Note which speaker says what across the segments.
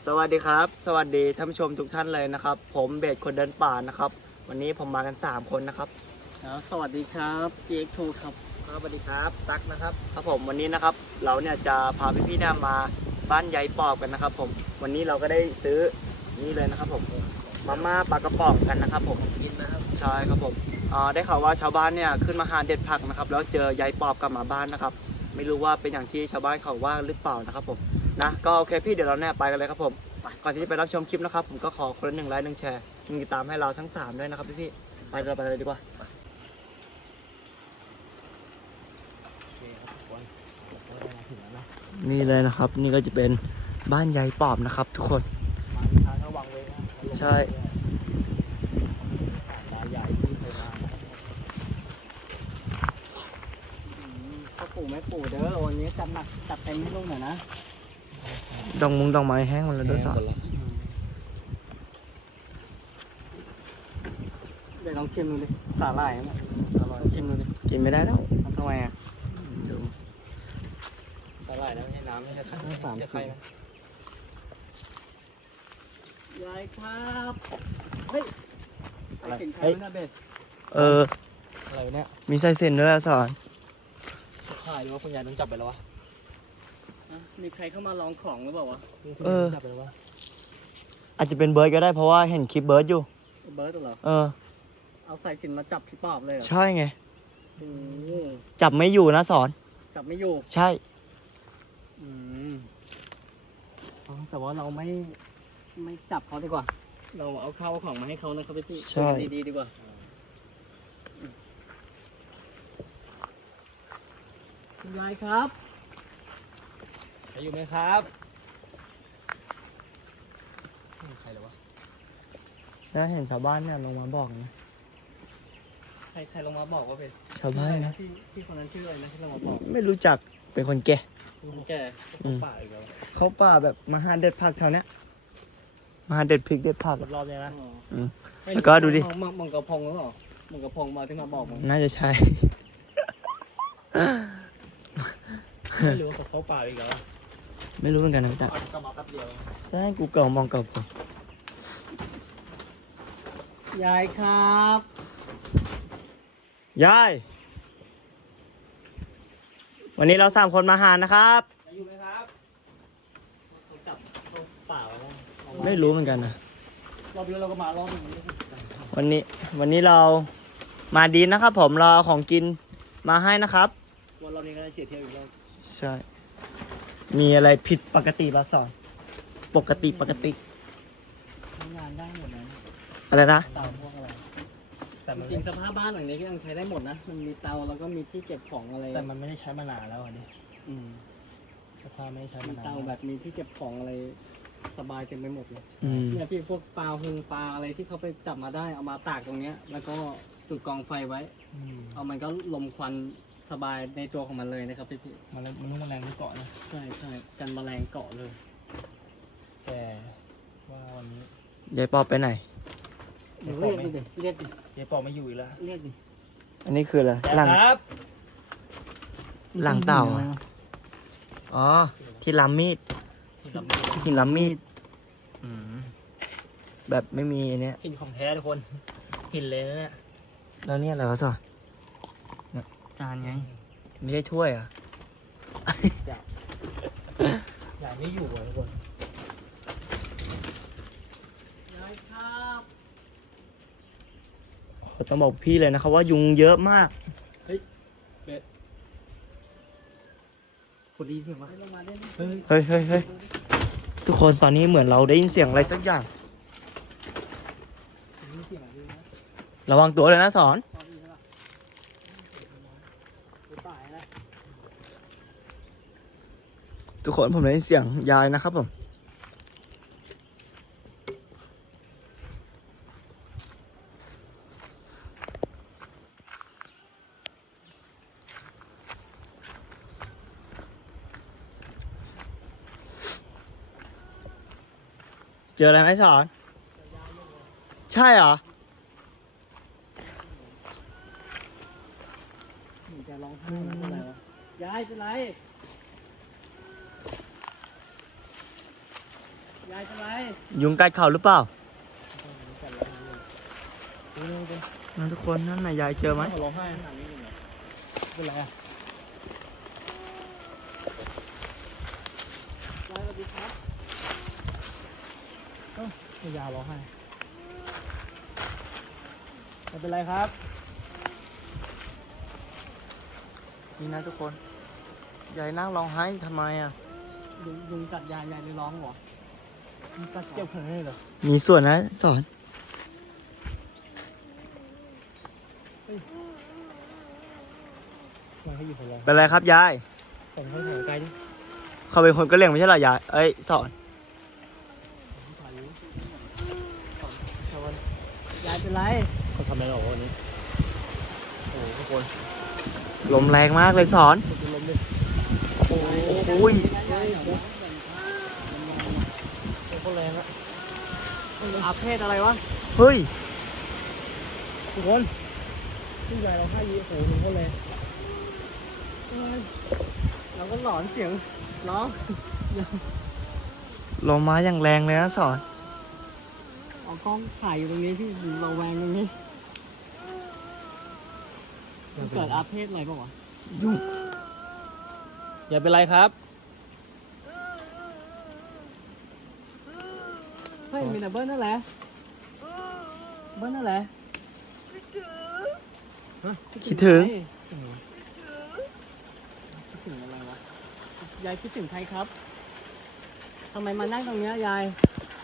Speaker 1: สวัสดีครับสวัสดีท่านผู้ชมทุกท่านเลยนะครับผมเบสคนเดินป่านะครับวันนี้ผมมากัน3คนนะครับ
Speaker 2: สวัสดีครับ GX2 ครับ
Speaker 1: สวัสดีครับตั๊กนะครับครับผมวันนี้นะครับเราเนี่ยจะพาพี่ๆเนี่ยมาบ้านยายปอบกันนะครับผมวันนี้เราก็ได้ซื้อนี่เลยนะครับผมมาม่าปลากระป๋องกันนะครับผมกินนะครับใช่ครับผมได้ข่าวว่าชาวบ้านเนี่ยขึ้นมาหาเด็ดผักนะครับแล้วเจอยายปอบกลับมาบ้านนะครับไม่รู้ว่าเป็นอย่างที่ชาวบ้านเขาว่าหรือเปล่านะครับผมนะก็โอเคพี่เดี๋ยวเราเนี่ยไปกันเลยครับผมก่อนที่จะไปรับชมคลิปนะครับผมก็ขอคนละ1 ไลค์ 1 แชร์ติดตามให้เราทั้ง3ด้วยนะครับพี่ๆไปเลยดีกว่านี่เลยนะครับนี่ก็จะเป็นบ้านยายปอบนะครับทุกคน
Speaker 2: ทางระวังเลยนะ
Speaker 1: ใช่
Speaker 2: ตาใหญ่ที่เคยมาพ่อปู่แม่ปู่เด้อวันนี้จัดหนักจัดเต็มให้ลูกหน่อยนะ
Speaker 1: ดอกไม้แห้งหมดแล้วด้วยซ้ำ
Speaker 2: เดี๋ยวลองชิมดูดิสาหร่ายนะลองชิมดูดิ
Speaker 1: กินไม่ได้แล้ว
Speaker 2: ทำไมอ่ะ
Speaker 1: ดู
Speaker 2: สาหร่ายนะไม่ใช่น้ำไม่ใช่ข้าวไม่ใช่ไข่นะยายครับเฮ้ยอะไรเป็นใครนะเบสอะไรเนี่ย
Speaker 1: มีไส้เส้นด้วยสอน
Speaker 2: ถ่ายหรือว่าคุณยายโดนจับไปแล้ววะมีใครเข้ามาลองของหรือเปล่าวะจับไปแล้ววะ
Speaker 1: อาจจะเป็นเบิร์ดก็ได้เพราะว่าเห็นคลิปเบิร์ดอยู่
Speaker 2: เบิร์ดเหรอเอาสายสิญจน์มาจับพี่ปอบเลยเหรอ
Speaker 1: ใช่ไง
Speaker 2: โอ้
Speaker 1: จับไม่อยู่นะสอน
Speaker 2: จับไม่อยู่
Speaker 1: ใช่
Speaker 2: แต่ว่าเราไม่จับเขาดีกว่าเราเอาข้าวของมาให้เขานะครับพี่
Speaker 1: ใช่
Speaker 2: ดีกว่าคุณยายครับใครอยู่ไหมครับใครเหรอวะ
Speaker 1: แล้วเห็นชาวบ้านเนี่ยลงมาบอกนะ
Speaker 2: ใครลงมาบอกว่าเป็น
Speaker 1: ชาวบ้านนะ
Speaker 2: ที่คนนั้นชื่ออะไรนะที่ลงมาบอก
Speaker 1: ไม่รู้จักเป็นคนแก่
Speaker 2: แก่เขาป่าอีกแล้ว
Speaker 1: เขาป่าแบบมาหาเด็ดผักแถวเนี้ยมาหาเด็ดพริกเด็ดผัก
Speaker 2: รอบๆเนี่ยนะ
Speaker 1: แล้วก็ดูดิ
Speaker 2: มังกรพงหรือเปล่ามังกรพงมาที่มาบอก
Speaker 1: น่าจะใช่
Speaker 2: ไม่รู้ว่าเขาป่าอีกแล้ว
Speaker 1: ไม่รู้เหมือนกันนะแต่
Speaker 2: ก็มาแป๊บเดียว
Speaker 1: ใช่กูเก่ามองเก่าผม
Speaker 2: ยายครับ
Speaker 1: ยายวันนี้เรา3 คนมาหานะครับ
Speaker 2: อยู่ไหมครับเขาจับเขาป่าแล้ว
Speaker 1: ไม่รู้เหมือนกันนะ
Speaker 2: รอบเดียวเราก็มารอบนึง
Speaker 1: วันนี้เรามาดีนะครับผมเราเอาของกินมาให้นะครับ
Speaker 2: วันเรานี้ก็ได้เสียเที่ยวอีกแล้ว
Speaker 1: ใช่มีอะไรผิดปกติป่ะสอนปกติ
Speaker 2: ทำงานได้หมดนะ
Speaker 1: อะไรนะ
Speaker 2: เตาพวกอะไรแต่จริงสภาพบ้านหลังนี้ก็ยังใช้ได้หมดนะมันมีเตาแล้วก็มีที่เก็บของอะไร
Speaker 1: แต่มันไม่ได้ใช้มานานแล้วอันนี้สภาพไม่ได้ใช้มานาน
Speaker 2: เตาแบบมีที่เก็บของอะไรสบายเต็มไปหมดเลยเนี่ยพี่พวกปลาอะไรที่เขาไปจับมาได้เอามาตากตรงเนี้ยแล้วก็จุดกองไฟไว้เอามันก็ลมควันสบายในตัวของมันเลยนะครับพี่
Speaker 1: มันนุ่มแมลงไม่เกาะนะ
Speaker 2: ใช่กันแมลงเกาะเลย
Speaker 1: แต่ว่าวันนี้ยายปอบไปไหน
Speaker 2: เรียกดิ
Speaker 1: ยายปอบไม่อยู่อีกแล้ว
Speaker 2: เรียกดิ
Speaker 1: อันนี้คืออะไรหลังเต่าอ๋อที่ล้ำมีดหินล้ำมีดแบบไม่มีอันเนี้ย
Speaker 2: หินของแท้ทุกคนหินเลยนะเนี่ย
Speaker 1: แล้วเนี่ยอะไรวะสอ
Speaker 2: จานไง
Speaker 1: ไม่ใช่ถ้วยอ่ะ
Speaker 2: อย่าไม่อยู่เลยทุกคนยายครับ
Speaker 1: ต้องบอกพี่เลยนะครับว่ายุงเยอะมาก
Speaker 2: เฮ้ยเบ็ดคนดีเสียงวะ
Speaker 1: เฮ้ยทุกคนตอนนี้เหมือนเราได้ยินเสียงอะไรสักอย่างระวังตัวเลยนะสอนทุกคนผมได้ยินเสียงยายนะครับผมเจออะไรไหมสอนใช่เหรอ
Speaker 2: จะร้องไห้อะไรวะยายเป็นไรยายเป็นไร
Speaker 1: ยุงกัดเข่าหรือเปล่า
Speaker 2: ดูดู
Speaker 1: นะทุกคนนั่นน่ะยายเจอไหม
Speaker 2: ร้องไห้เป็นไรอ่ะยายสวัสดีครับยายร้องไห้ไม่เป็นไรครับ
Speaker 1: นี่นะทุกคนยายนั่งร้องไห้ทำไมอ่ะ
Speaker 2: ยุงกัดยายเลยร้องเหรอยุงกัดเจ็บขนาดนี้เหรอ
Speaker 1: มีส่วนนะสอน
Speaker 2: มันให้อยู่คนร้อง
Speaker 1: เป็นไรครับยาย
Speaker 2: ส่งให้ถ่ายไกลดิ
Speaker 1: เขาเป็นคนกะเหรี่ยงไม่ใช่เหรอยายเอ้ยสอน
Speaker 2: ถ่ายอยู่ยายเป็นไรเขาทำอะไรหรอวันนี้โอ้โหทุกคน
Speaker 1: ลมแรงมากเลยสอน
Speaker 2: จะล้มดิ
Speaker 1: โอ้ย
Speaker 2: โคตรแรงอะอาเพศอะไรวะ
Speaker 1: เฮ้ย
Speaker 2: ทุกคนที่ยายเราให้ยีโอ้โหโคตรแรงเราก็หลอนเสียงร้อง
Speaker 1: ลมมาอย่างแรงเลยนะสอน
Speaker 2: เอากล้องถ่ายอยู่ตรงนี้ที่เราแวงตรงนี้มันเกิดอาเพศอะไรป่าวะยุ่งอย่าเป็นไรครับเฮ้ยมีแต่เบิ้ลนั่นแหละเบิ้ลนั่นแหละ
Speaker 1: คิดถึง
Speaker 2: คิดถึงอะไรวะยายคิดถึงใครครับทำไมมานั่งตรงเนี้ยยาย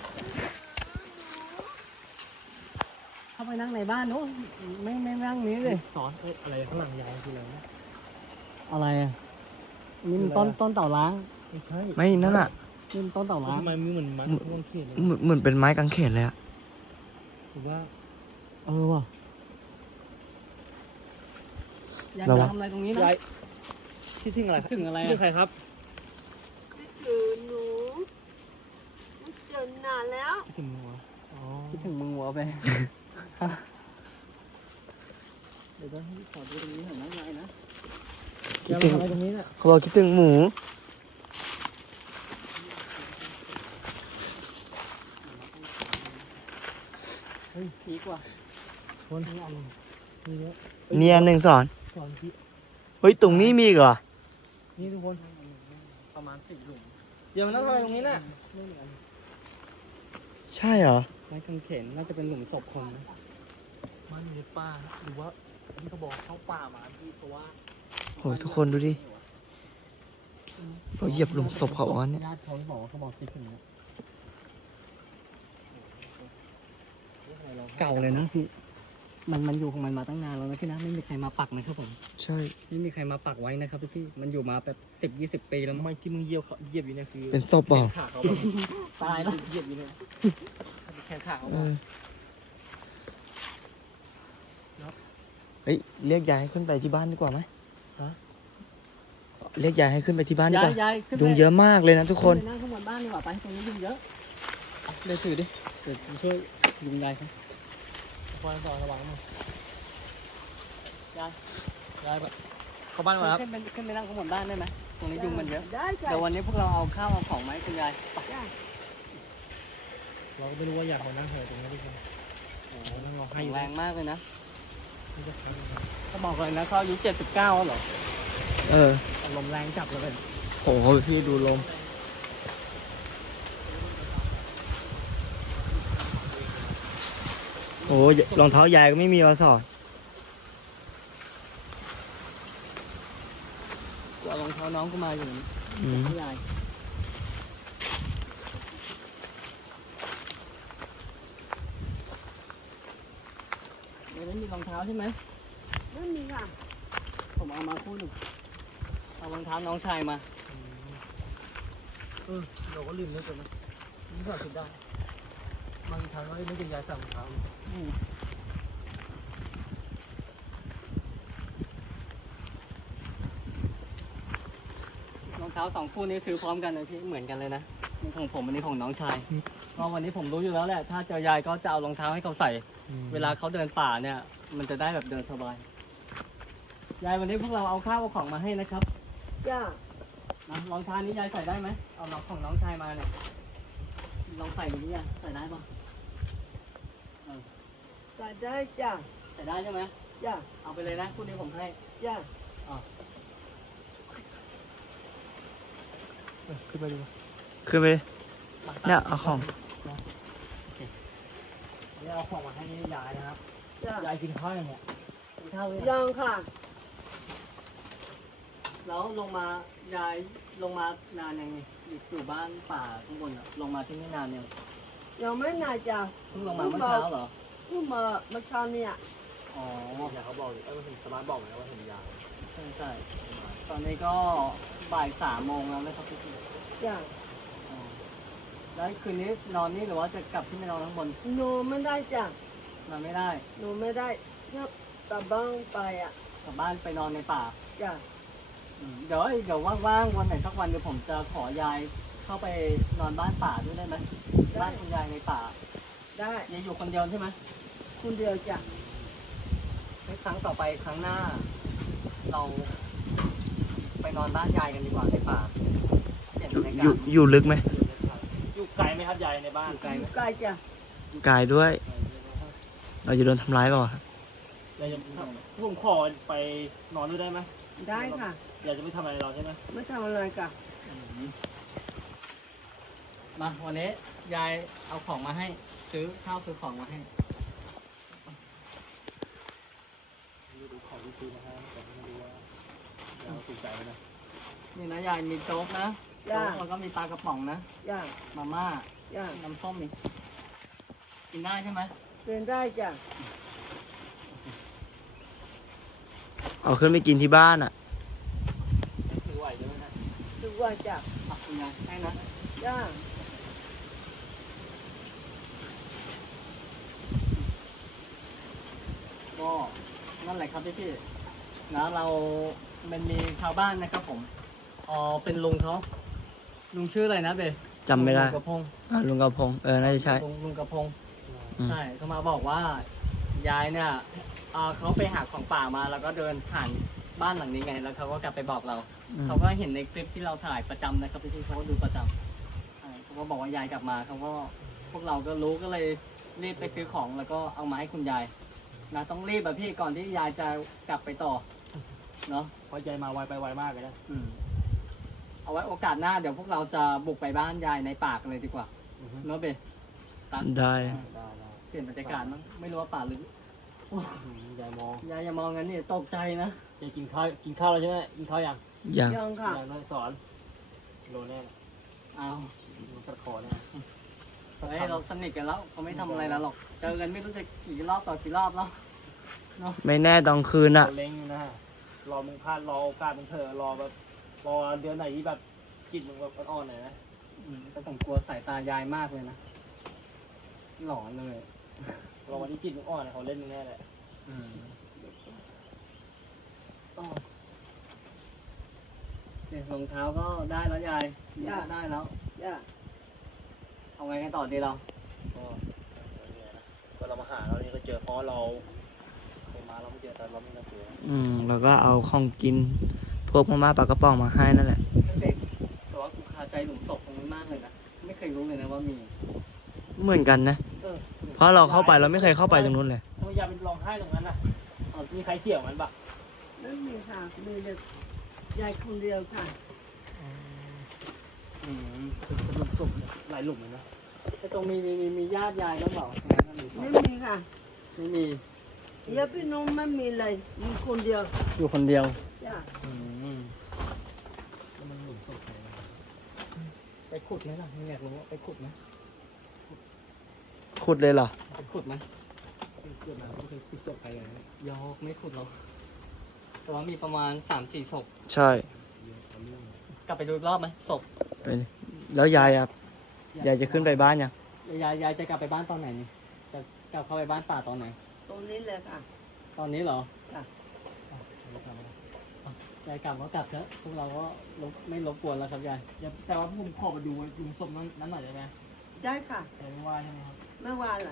Speaker 2: เข้าไปนั่งในบ้านโน้ไม่นั่งนี้เลยสอนอะไรข้างหลังยายคืออะไรอะไรอ่ะนี่มันต้นเต่าล้างไม่ใช่
Speaker 1: ไม่นั่นอ่ะ
Speaker 2: นี่มันต้นเต่าล้างทำไมมือเหมือนมันม่วงเขียนเลย
Speaker 1: เหมือนเป็นไม้กางเขนเลยอะ
Speaker 2: ผมว่าว่ะยาย
Speaker 1: เรา
Speaker 2: มา
Speaker 1: วะ
Speaker 2: ทำอะไรตรงนี้นะยายคิดถึงอะไรคิดถึงอะไรคิดถึงใครครับ
Speaker 3: คิดถึงหนูไม่เจอนานแล้ว
Speaker 2: คิดถึงมึงวะคิดถึงมึงวะไป เดี๋ยวต้องขอดูตรงนี้หน่อยนะยายนะยายมาทำอะไรตรงนี้เนี่ย
Speaker 1: เขาบอกคิดถึงหมู
Speaker 2: เฮ้ยพีกว่ะคนนี้เอานี่เยอะ
Speaker 1: เนี่ยหนึ่งสอน
Speaker 2: ก่อนที่
Speaker 1: เฮ้ยตรงนี้มีอีกเหรอ
Speaker 2: นี่ทุกคนประมาณ10 หลุมเดี๋ยวมันต้องทำอะไรตรงนี้น่ะ
Speaker 1: ใช่เหรอ
Speaker 2: ไม้กางเขนน่าจะเป็นหลุมศพคนนะมันอยู่ในป่าหรือว่าที่เขาบอกเข้าป่ามาที่เพราะว่า
Speaker 1: โหทุกคนดูดิเขาเหยียบหลุมศพเขาอันเนี่ย
Speaker 2: ญาติเขาบอกว่าเขาบอกคิดถึงนะเก่าเลยนะพี่มันอยู่ของมันมาตั้งนานแล้วนะพี่นะไม่มีใครมาปักนะครับผม
Speaker 1: ใช่
Speaker 2: ไม่มีใครมาปักไว้นะครับพี่มันอยู่มาแบบ10-20 ปีแล้วไม่ที่มึงเหยียบอยู่เนี่ยคือ
Speaker 1: เป็นศพเปล่า
Speaker 2: ขาเขาแบบตายแล้วเหยียบอยู่เนี่ยแขนขาเขา
Speaker 1: เออเฮ้ยเรียกยายให้ขึ้นไปที่บ้านดีกว่าไหมเรียกยายให้ขึ้นไปที่บ้านดีกว่า
Speaker 2: ยายขึ้นไป
Speaker 1: ยุงเยอะมากเลยนะทุกคน
Speaker 2: ไปนั่งข้างบนบ้านดีกว่าไปตรงนี้ยุงเยอะเดี๋ยวถือดิเดี๋ยวช่วยยุงยายครับคอยสอนระวังมือยายแบบเข้าบ้านมาครับขึ้นไปนั่งข้างบนบ้านได้ไหมตรงนี้ยุงมันเยอะ
Speaker 3: ได้จ้ะ
Speaker 2: เดี๋ยววันนี้พวกเราเอาข้าวเอาของมาให้คุณยาย
Speaker 3: จ้ะ
Speaker 2: เราก็ไม่รู้ว่าอยากมานั่งเหยตรงนี้ด้วยกันโอ้โหนั่งรอให้แรงมากเลยนะเขาบอกเลยนะเขาอายุ79แล้วเหรอ
Speaker 1: เออ
Speaker 2: ลมแรงจับเลย
Speaker 1: โหพี่ดูลมโอ้รองเท้ายายก็ไม่มีมาสอน
Speaker 2: เอารองเท้าน้องก็มาอยู่นี่
Speaker 1: อืม
Speaker 2: ยายไม่มีรองเท้าใช่ไหม
Speaker 3: ไม่มีค่ะ
Speaker 2: ผมเอามาคู่หนึ่งเอารองเท้าน้องชายมาเราก็ลืมเรื่องตัวนะนี่ก็คิดได้บางครั้งก็ไม่ได้ยายสั่งรองเท้ารองเท้า2 คู่นี้ซื้อพร้อมกันเลยพี่เหมือนกันเลยนะนี่ของผมอันนี้ของน้องชายเพราะวันนี้ผมรู้อยู่แล้วแหละถ้าเจอยายก็จะเอารองเท้าให้เขาใส่ เวลาเขาเดินป่าเนี่ย มันจะได้แบบเดินสบายยายวันนี้พวกเราเอาข้าวเอาของมาให้นะครับ
Speaker 3: จ้ะ
Speaker 2: นะรองเท้านี้ยายใส่ได้ไหมเอาของน้องชายมาเนี่ยลองใส่ดูดิใส่ได้ปะ
Speaker 3: ใส่ได้จ้ะ
Speaker 2: ใส่ได้ใช่ไหม
Speaker 3: จ้ะ
Speaker 2: เอาไปเลยนะคู่นี้ผมให้
Speaker 3: จ้ะ
Speaker 1: ขึ้นไปดูขึ้นไปดิเนี่ยเอาของ
Speaker 2: นี่เอาของมาให้ยายนะครับ
Speaker 3: จ้ะ
Speaker 2: ยายกินข้าวยังเนี่ยกินข้าวหรือยัง
Speaker 3: ยังค่ะ
Speaker 2: แล้วลงมายายลงมานานยังไงอยู่บ้านป่าข้างบนอะลงมาที่นี่นานยัง
Speaker 3: ยังไม่นานจ้ะ
Speaker 2: เพิ่งลงมาเมื่อเช้าเหรอ
Speaker 3: เพิ่งมาเมื่อเช้าเนี่ย
Speaker 2: อ๋อ
Speaker 4: อยากเขาบอกมันถึงสามารถบอกเลยนะว่าเห็นยาว
Speaker 2: ใช่ใช่ตอนนี้ก็บ่าย3 โมงแล้วนะครับพี่
Speaker 3: จ้ะ
Speaker 2: อ๋อแล้วคืนนี้นอนนี่หรือว่าจะกลับที่ไปนอนข้างบน
Speaker 3: หนูไม่ได้จ้ะ
Speaker 2: นอนไม่ได้
Speaker 3: หนูไม่ได้ชอบกลับบ้านไปอ่ะ
Speaker 2: กลับบ้านไปนอนในป่า
Speaker 3: จ้ะ
Speaker 2: เดี๋ยวว่างๆวันไหนสักวันเดี๋ยวผมจะขอยายเข้าไปนอนบ้านป่าด้วยได้ไหมบ้านคุณยายในป่า
Speaker 3: ได้
Speaker 2: ยายอยู่คนเดียวใช่ไหม
Speaker 3: คนเดียวจ้ะ
Speaker 2: ในครั้งต่อไปครั้งหน้า เราไปนอนบ้านยายกันดีกว่าในป่าเปลี่ยนบรรยากาศ
Speaker 1: อยู่ลึกไหม
Speaker 4: อยู่ไกลไหมครับยายในบ้าน
Speaker 2: อยู่ไกลไหม
Speaker 3: ใกล้จ้ะ
Speaker 1: กายด้วย เราจะโดนทำร้ายเปล่าครับ
Speaker 4: ยายจะผมขอไปนอนด้วยได้ไหม
Speaker 3: ได้ค่ะ
Speaker 4: ยายจะไม่ทำอะไรเราใช่ไหม
Speaker 3: ไม่ทำอะไรค่ะ
Speaker 2: มาวันนี้ยายเอาของมาให้ซื้อข้าวซื้อของมาให้
Speaker 4: ดูของที่ซื้อมาให้แต่ไม่รู้ว่าเราถูกใจไหมนะ
Speaker 2: นี่นะยายมีโจ๊กนะโจ๊
Speaker 3: จ้ะ
Speaker 2: กแล้วก็มีปลากระป๋องนะ
Speaker 3: จ้ะ
Speaker 2: มาม่า
Speaker 3: จ้ะ
Speaker 2: น้ำส้มนี่กินได้ใช่ไหม
Speaker 3: เป็นได้จ้ะ
Speaker 1: เอาขึ้นไปกินที่บ้านอ่ะ
Speaker 4: ถือไหวใช่ไหมนะ
Speaker 3: ทุกวันจ้ะ
Speaker 2: อ่ะคุณยายให้นะ
Speaker 3: จ้ะ
Speaker 2: ก็นั่นแหละครับพี่นะเรามันมีชาวบ้านนะครับผมเป็นลุงเขาลุงชื่ออะไรนะเบ
Speaker 1: จำไม่ได้
Speaker 2: ลุงกระพง
Speaker 1: ลุงกระพงน่าจะใช่
Speaker 2: ลุงกระพง
Speaker 1: อืม
Speaker 2: ใช่เขามาบอกว่ายายเนี่ยเขาไปหาของป่ามาแล้วก็เดินผ่านบ้านหลังนี้ไง แล้วเขาก็กลับไปบอกเรา เขาก็เห็นในคลิปที่เราถ่ายประจำนะครับพี่เขาก็ดูประจำเขาก็บอกว่ายายกลับมาเขาก็พวกเราก็รู้ก็เลยรีบไปซื้อของแล้วก็เอามาให้คุณยายนะต้องรีบแบบพี่ก่อนที่ยายจะกลับไปต่อเนาะ
Speaker 4: เพราะยายมาไวไปไวมากเลยนะ
Speaker 2: เอาไว้โอกาสหน้าเดี๋ยวพวกเราจะบุกไปบ้านยายในป่ากันเลยดีกว่าเนาะเบตัด
Speaker 1: ได้
Speaker 4: ได้
Speaker 2: เปลี่ยนบรรยากาศมั้งไม่รู้ว่าป่าหรือย
Speaker 4: ายมอง
Speaker 2: ยายอย่ามองงั้นนี่ตกใจนะ
Speaker 4: ยายกินข้าวแล้วใช่ไหมกินข้าวยัง
Speaker 1: ยัง
Speaker 3: ยังค่ะ
Speaker 4: ยายน้อยสอนโดนแน่
Speaker 2: เอา
Speaker 4: มันกระคอแน่
Speaker 2: เฮ้ยเราสนิทกันแล้วเขาไม่ทำอะไรเราหรอกเจอกันไม่รู้จะกี่รอบต่อกี่รอบแล้ว
Speaker 1: ไม่แน่ตอนคืนอ่ะ
Speaker 4: เราเล็งนะฮะรอมึงพลาดรอโอกาสมึงเถอะรอแบบรอเดือนไหนที่แบบจิตมึงแบบอ่อนๆหน่อยนะ
Speaker 2: แต่ผมกลัวสายตายายมากเลยนะหลอนเลย
Speaker 4: รอวันที่จิตมึงอ่อนเขาเล่นมึงแน่แหละ
Speaker 2: เนี่ยรองเท้าก็ได้แล้วยายได้แล้ว
Speaker 3: จ้ะ
Speaker 2: เอาไงกันต่อดีเรา
Speaker 4: ก็ก็เรามาหาเรานี่ก็เจอเพราะเราเคยมาเราไม่เจอแต่เราไม่เจอ
Speaker 1: แล้วก็เอาของกิน พวกมาม่าปลากระป๋องมาให้นั่นแหละ
Speaker 2: เด็กแต่ว่ากูคาใจหลุมศพตรงนี้มากเลยนะไม่เคยรู้เลยนะว่ามี
Speaker 1: เหมือนกันนะ เพราะเราเข้าไปเราไม่เคยเข้าไปตรงนู้นเลย
Speaker 4: ทำไมยายเป็นร้องไห้ตรงนั้นน่ะมีใครเสี่ยวมันปะ
Speaker 3: ไม่มีค่ะมีแต่ยายคนเดียวค่ะ
Speaker 4: เป็นหลุมศพหลายหลุมเลยนะ
Speaker 2: ไอ้ตรงมีญาติยายแล้วเปล่า
Speaker 3: ไม่มีค่ะ
Speaker 2: ไม่มี
Speaker 3: ญาติพี่น้องไม่มีเลยมีคนเดียว
Speaker 2: อยู่คนเดียว
Speaker 3: จ้ะ
Speaker 4: แล้วมันหลุมศพใครนะ
Speaker 2: ไปขุดไหมล่ะไม่อยากรู้ว่าไปขุดไหม
Speaker 1: ขุดเลยเหรอ
Speaker 2: ไปขุดไหม
Speaker 4: เกิดมาไม่เคยคิดศพใครเลยนะ
Speaker 2: ยอกไม่ขุดหรอกแต่ว่ามีประมาณ3-4 ศพ
Speaker 1: ใช่
Speaker 4: เยอะเอาเรื่องเลย
Speaker 2: กลับไปดูอีกรอบไหมศพ
Speaker 1: ไปดิแล้วยายอ่ะยายจะขึ้นไปบ้านยัง
Speaker 2: ยายจะกลับไปบ้านตอนไหนนี่จะกลับเข้าไปบ้านป่าตอนไหน
Speaker 3: ตรงนี้เลยค่ะ
Speaker 2: ตอนนี้เหรอ
Speaker 3: จ้ะ
Speaker 2: ยายกลับก็กลับเถอะพวกเราก็ไม่รบกวนแล้วครับยาย
Speaker 4: แต่ว่าผมขอไปดูหลุมศพนั้นหน่อยได้ไหม
Speaker 3: ได้ค่ะ
Speaker 4: แต่ไม่ว่าใช่ไหมครับ
Speaker 3: ไม่ว่าอะไร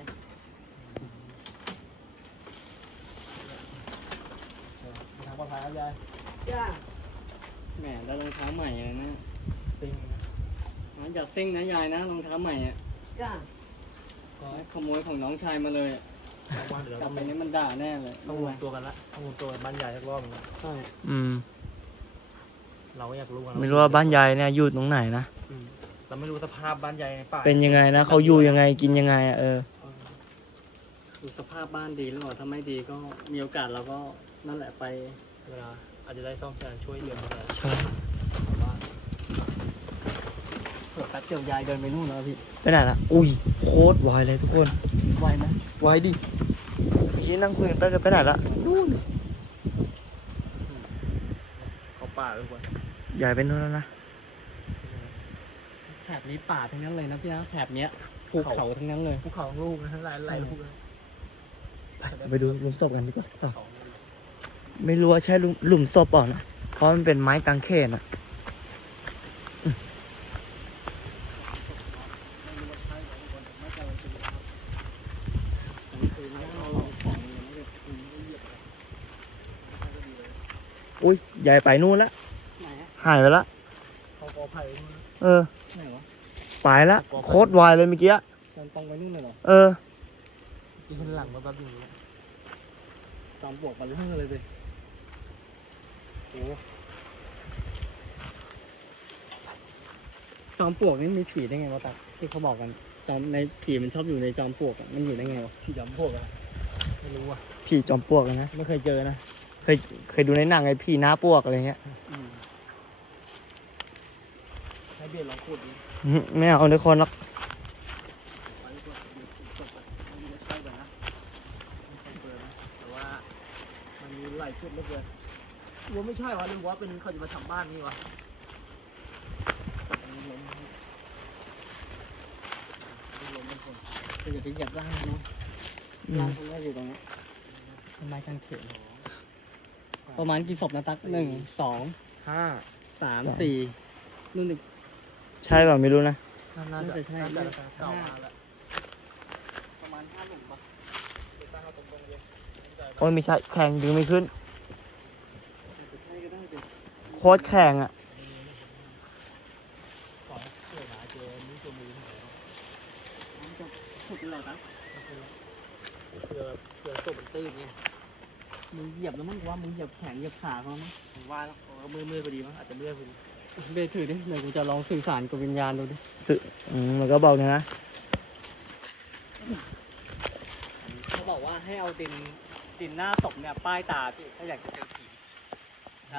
Speaker 4: ทางปลอดภัยครับยาย
Speaker 3: จ้ะ
Speaker 2: แหมแล้วรองเท้าใหม่เลยนะ
Speaker 4: ซิงนะ
Speaker 2: อย่าซิ่งนะยายนะรองเท้าใหม่อะ
Speaker 3: จ้ะ
Speaker 2: ขโมยของน้องชายมาเลย
Speaker 4: ว่าเดี๋ยว
Speaker 2: กลั
Speaker 4: เรา
Speaker 2: บไปนี้มันด่าแน่เลย
Speaker 4: ต้องรวมตัวกันละต้องรวมตัวกันบ้านใหญ่สักรอบนึงละ
Speaker 2: ใช่
Speaker 1: อืม
Speaker 4: เราก็อยากรู้กัน
Speaker 1: ไม่รู้ว่าบ้านยายเนี่ยอยู่ตรงไหนนะ
Speaker 4: เราไม่รู้สภาพบ้านใหญ่ในป่า
Speaker 1: เป็นยังไงนะเขาอยู่ยังไงกินยังไงอะ
Speaker 2: ดูสภาพบ้านดีหรือเปล่าถ้าไม่ดีก็มีโอกาสเราก็นั่นแหละไป
Speaker 4: เวลาอาจจะได้ซ่อมแซมช่วยเหลือกันแต่
Speaker 1: ใช่
Speaker 4: ว่า
Speaker 2: เผื่อแป๊บเดียวยายเดินไปนู่นแล้วพี่
Speaker 1: ไปไหนละอุ้ยโคตรไวเลยทุกคน
Speaker 2: ไวไหม
Speaker 1: ไวดิเมื่อกี้นั่งคุยกันไปไหนละนู่น
Speaker 4: เขาป่าทุกคน
Speaker 1: ยายเป็นนู่นแล้วนะ
Speaker 2: แถบนี้ป่าทั้งนั้นเลยนะพี่นะแถบเนี้ยภูเขาทั้งนั้นเลย
Speaker 4: ภูเขาลูกนะหลายลูกเลย
Speaker 1: ไปดูหลุมศพกันดีกว่าศพไม่รู้ว่าใช่หลุมศพเปล่านะเพราะมันเป็นไม้กางเขนอะ อุ้ยยายไปนู่นละ
Speaker 2: ไหนอะ
Speaker 1: หายไปละ
Speaker 4: เขากอไผ่นู่นนะ
Speaker 1: เออ
Speaker 2: ไหนวะ
Speaker 1: ไปละโคตรไวเลยเมื่อกี้
Speaker 2: เดินตรงไปนู่นเลยเหรอ
Speaker 1: เออ
Speaker 4: ที่เห็นหลังมาแป๊บนึงนะ
Speaker 2: จอมปลวกมันเลื่อนเลยดิโอ้จอมปลวกนี่มีผีได้ไงวะตาที่เขาบอกกันจอมในผีมันชอบอยู่ในจอมปลวกอะมันอยู่ได้ไงวะ
Speaker 4: ที่ดำพวกอะไม่รู้อ่ะ
Speaker 1: ผีจอมปลวกเลยนะ
Speaker 4: ไม่เคยเจอนะ
Speaker 1: เคยดูในหนังไอ้ผีหน้าปลวกอะไรเงี้ย
Speaker 4: ให้เบียร์ลองพูดดิ
Speaker 1: ไม่เอาทุกคนหรอก
Speaker 4: ไปดีกว่าเดี๋ยวจบไปไม่รู้ว่าใช่กันนะไม่ใช่เปิดนะแต่ว่ามันมีหลายชุดเหลือเกินว่าไม่ใช่วะหรือว่าเป็นเขาจะมาทำบ้านนี่วะอันนี้ล้มอันนี้ล้มเป็นคน
Speaker 2: จะอย่าไปเหยียบร่างมันนะร่างเขาไม่อยู่ตรงนี้ทำไมกางเขนประมาณกี่ศพนะตักหนึ่งสอง
Speaker 4: 5
Speaker 2: 3 4นู่นอีก
Speaker 1: ใช่เปล่าไม่รู้นะ
Speaker 4: น่าจะ
Speaker 2: ใช่
Speaker 4: น่าจะเก่ามาแล้ว
Speaker 2: ประมาณ5หลุมปะ
Speaker 4: ไปตั้งเอาตรงๆเลย
Speaker 1: โอ้ยไม่ใช่แข็งดึงไม่ขึ้น
Speaker 2: ใช่ก็ได้ดิ
Speaker 1: โคตรแข็งอ่ะ
Speaker 4: ก่อนเกิดหาเจอนี่ตัวมือหาย
Speaker 2: มันจะขุดเหรอครับ
Speaker 4: เพื่อศพมันตื้นไง
Speaker 2: มึงเหยียบแล้วมั้งว่ามึงเหยียบแขนเหยียบขาเขามั้ง
Speaker 4: ผมว่าแล้วมือพอดีมั้งอาจจะเมื่อยพอดี
Speaker 2: เบถือดิเดี๋ยวกูจะลองสื่อสารกับวิญญาณดูดิ
Speaker 1: มันก็บอกเนี่ยนะ
Speaker 2: เขาบอกว่าให้เอาดินหน้าศพเนี่ยป้ายตาพี่ถ้าอยากจะเจอผีนะ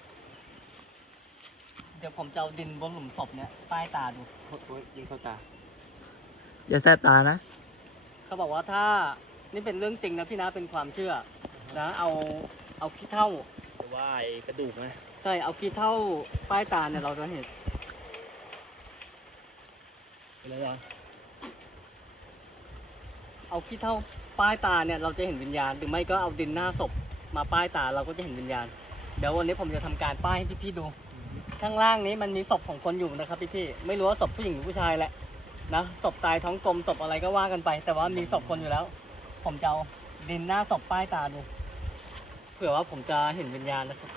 Speaker 2: เดี๋ยวผมจะเอาดินบนหลุมศพเนี่ยป้ายตาดู
Speaker 4: โอ้ยยิงเข้าตา
Speaker 1: อย่าแสบตานะ
Speaker 2: เขาบอกว่าถ้านี่เป็นเรื่องจริงนะพี่นะเป็นความเชื่อนะเอาขี้เถ้า
Speaker 4: หรือว่าไอ้กระดูกนะ
Speaker 2: ใช่เอาขี้เถ้าป้ายตาเนี่ยเราจะเห็น
Speaker 4: เป็นไรวะ
Speaker 2: เอาขี้เถ้าป้ายตาเนี่ยเราจะเห็นวิญญาณหรือไม่ก็เอาดินหน้าศพมาป้ายตาเราก็จะเห็นวิญญาณเดี๋ยววันนี้ผมจะทำการป้ายให้พี่ๆดู ข้างล่างนี้มันมีศพของคนอยู่นะครับพี่ๆไม่รู้ว่าศพผู้หญิงหรือผู้ชายแหละนะศพตายท้องกลมศพอะไรก็ว่ากันไป แต่ว่ามีศพคนอยู่แล้ว ผมจะเอาดินหน้าศพป้ายตาดูเผื่อว่าผมจะเห็นวิญญาณนะครับ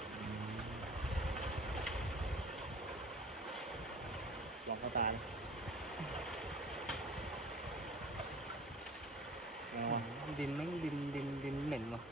Speaker 4: ลองเข้าตานะเอาวะ
Speaker 2: ดินไม่งดินเหม็นวะ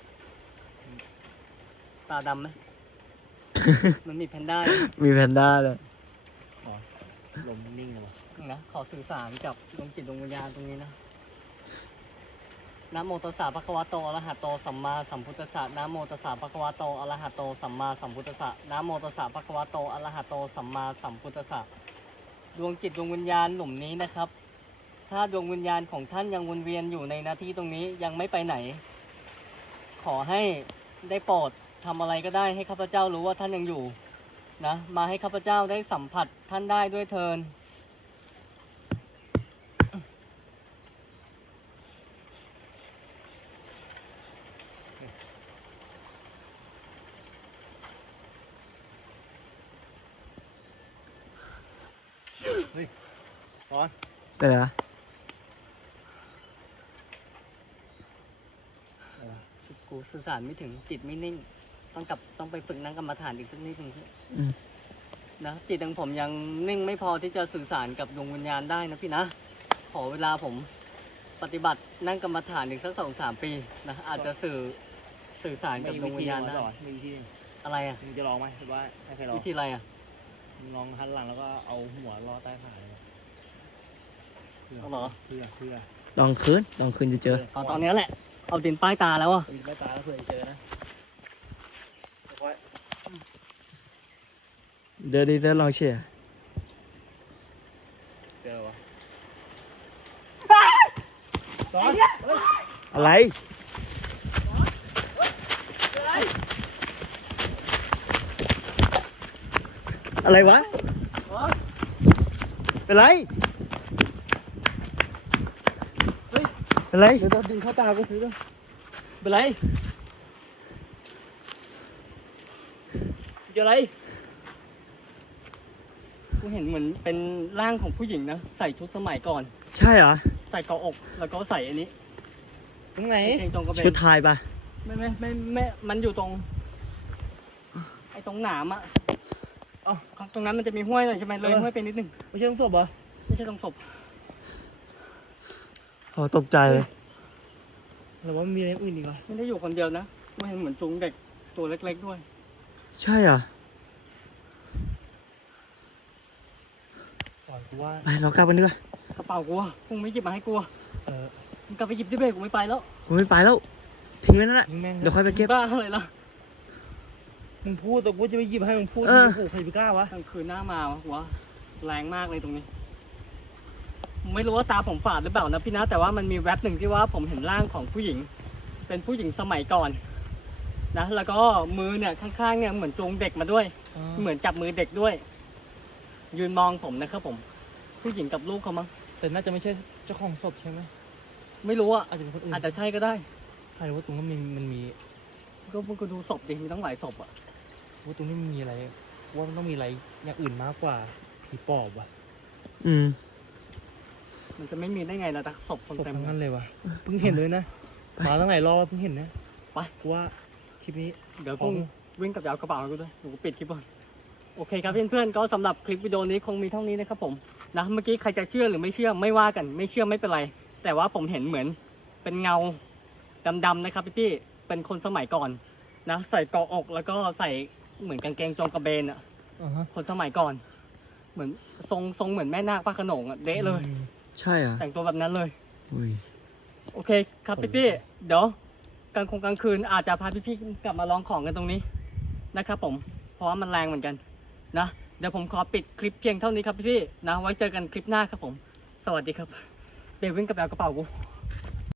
Speaker 2: ตาดำไหม มันมีแพนด้า
Speaker 1: มีแพนด้าเลย
Speaker 4: ลมนิ่งเลยวะ
Speaker 2: นะขอสื่อสารกับดวงจิตดวงวิญญาณตรงนี้นะนะโมตัสสะภะคะวะโตอะระหะโตสัมมาสัมพุทธัสสะนะโมตัสสะภะคะวะโตอะระหะโตสัมมาสัมพุทธัสสะนะโมตัสสะภะคะวะโตอะระหะโตสัมมาสัมพุทธัสสะดวงจิตดวงวิญญาณหลุมนี้นะครับ ถ้าดวงวิญญาณของท่านยังวนเวียนอยู่ในหน้าที่ตรงนี้ยังไม่ไปไหน ขอให้ได้โปรดทำอะไรก็ได้ให้ข้าพเจ้ารู้ว่าท่านยังอยู่นะมาให้ข้าพเจ้าได้สัมผัสท่านได้ด้วยเทิน
Speaker 4: ร้อน
Speaker 1: เป็นไรวะ
Speaker 2: กูสื่อสารไม่ถึงจิตไม่นิ่ง ต้องไปฝึกนั่งกรรมฐานอีกสักนิดหนึ่งพี่
Speaker 1: อืม
Speaker 2: นะจิตของผมยังนิ่งไม่พอที่จะสื่อสารกับดวงวิญญาณได้นะพี่นะ ผอเวลาผมปฏิบัตินั่งกรรมฐานอีกสัก2-3 ปีนะอาจจะสื่อสารกับดวงวิญญาณได้
Speaker 4: มีวิธี
Speaker 2: อะไรอ่ะ
Speaker 4: มึงจะลองไหมหรือว่าให้ใครลอง
Speaker 2: วิธีอะไรอ่ะ
Speaker 4: มึงลองหันหลังแล้วก็เอาหัวลอดใต้ขาเลย
Speaker 2: เอาเหรอ
Speaker 4: เพื่อ
Speaker 1: ลองคืนจะเจอ
Speaker 2: ตอนนี้แหละเอาดินป้ายตาแล้วอ่ะ
Speaker 4: ตีไม่ตายแล้วเผื่อจะเจอนะค่อย
Speaker 1: เดี๋ยวลองเชียร์
Speaker 4: เจอวะตอน
Speaker 1: อะไร อะไรวะ เป็นไร เป็นไร
Speaker 4: เดี๋ยวดินเข้าตากูถือด้วย
Speaker 2: เป็นไร
Speaker 4: เจออะไร
Speaker 2: กูเห็นเหมือนเป็นร่างของผู้หญิงนะใส่ชุดสมัยก่อน
Speaker 1: ใช่เหรอ
Speaker 2: ใส่เกาะอกแล้วก็ใส่อันนี้
Speaker 4: ตรงไหน
Speaker 2: กางเกงจงกระเบ
Speaker 1: ชุด
Speaker 2: น
Speaker 1: ไทยปะ
Speaker 2: ไม่มันอยู่ตรงไอ้ตรงหนามอ่ะ
Speaker 4: อ๋อ
Speaker 2: ตรงนั้นมันจะมีห้วยหน่อยใช่ไหมเลย
Speaker 4: เออ
Speaker 2: ห้วยไปนิดนึง
Speaker 4: ไม่ใช่ตรงศพเหรอ
Speaker 2: ไม่ใช่ตรงศพ
Speaker 1: โอ้ตกใจเลย
Speaker 4: หรือว่ามีอะไรอื่นอีกวะ
Speaker 2: ไม่ได้อยู่คนเดียวนะกูเห็นเหมือนจูงเด็กตัวเล็กๆด้วย
Speaker 1: ใช่เหรอ
Speaker 4: สอนกูว่า
Speaker 1: ไปเรากลับกันดีกว่าก
Speaker 2: ระเป๋ากูอะคงไม่หยิบมาให้กูอะ
Speaker 4: เออ
Speaker 2: มึงกลับไปหยิบที่เบรกกูไม่ไปแล้ว
Speaker 1: กูไม่ไปแล้ว ทิ้งไว้นั่นแหละ
Speaker 4: ยิงแม่ง
Speaker 1: เดี๋ยวค่อยไปเก็บ
Speaker 2: บ้าอะไรล่ะ
Speaker 4: มึงพูดแต่กูจะไปหยิบให้มึงพูด
Speaker 1: เออ
Speaker 4: โอ้โหใครไปกล้าวะ
Speaker 2: กลางคืนหน้ามาวะหัวแรงมากเลยตรงนี้ ไม่รู้ว่าตาผมฝาดหรือเปล่านะพี่นะแต่ว่ามันมีแว็บหนึ่งที่ว่าผมเห็นร่างของผู้หญิง เป็นผู้หญิงสมัยก่อนนะแล้วก็มือเนี่ยข้างๆเนี่ยเหมือนจูงเด็กมาด้วย เหมือนจับมือเด็กด้วย ยืนมองผมนะครับผม ผู้หญิงกับลูกเขามั้ง
Speaker 4: แต่น่าจะไม่ใช่เจ้าของศพใช่ไหม
Speaker 2: ไม่รู้อะ
Speaker 4: อาจจะเป็นคนอื่น
Speaker 2: อาจจะใช่ก็ได้
Speaker 4: ใครรู้ว่าตรงนั้นมันมี
Speaker 2: ก็ดูศพดิมีตั้งหลายศพอะ
Speaker 4: ว่าตรงนี้มันมีอะไรว่ามันต้องมีอะไรอย่างอื่นมากกว่าผีปอบว่ะ
Speaker 1: อืม
Speaker 2: มันจะไม่มีได้ไงล่ะแต่ศพคน
Speaker 4: ศพ
Speaker 2: เต็ม
Speaker 4: ทั้ง
Speaker 2: เล
Speaker 4: นั้
Speaker 2: ย
Speaker 4: นเลยว่ะเพิ่งเห็นเลยนะ
Speaker 1: ไป
Speaker 4: มาตั้งหลายรอบแล้วเพิ่งเห็นนะ
Speaker 2: ไป
Speaker 4: กูว่าคลิปนี้
Speaker 2: เดี๋ยวพุ่งวิ่งกับยาวกระเป๋าให้กูด้วยเดี๋ยวกูปิดคลิปก่อนโอเคครับเพื่อนๆก็สำหรับคลิปวิดีโอนี้คงมีเท่านี้นะครับผมนะเมื่อกี้ใครจะเชื่อหรือไม่เชื่อไม่ว่ากัน ไม่เชื่อไม่เป็นไร แต่ว่าผมเห็นเหมือนเป็นเงาดำๆนะครับพี่ๆเป็นคนสมัยก่อนนะใส่เกาะอกแล้วก็ใส่เหมือนกางเกงจงกระเบนอะ คนสมัยก่อน เหมือนทรงเหมือนแม่นาคพระโขนงอะเดะเลย
Speaker 1: ใช่เหรอ
Speaker 2: แต่งตัวแบบนั้นเลย
Speaker 1: อุ้ย
Speaker 2: โอเคครับพี่ๆเดี๋ยวกลางคืนอาจจะพาพี่ๆกลับมาลองของกันตรงนี้นะครับผมเพราะว่ามันแรงเหมือนกันนะเดี๋ยวผมขอปิดคลิปเพียงเท่านี้ครับพี่ๆนะไว้เจอกันคลิปหน้าครับผม สวัสดีครับเดวินกับแอลกระเป๋ากู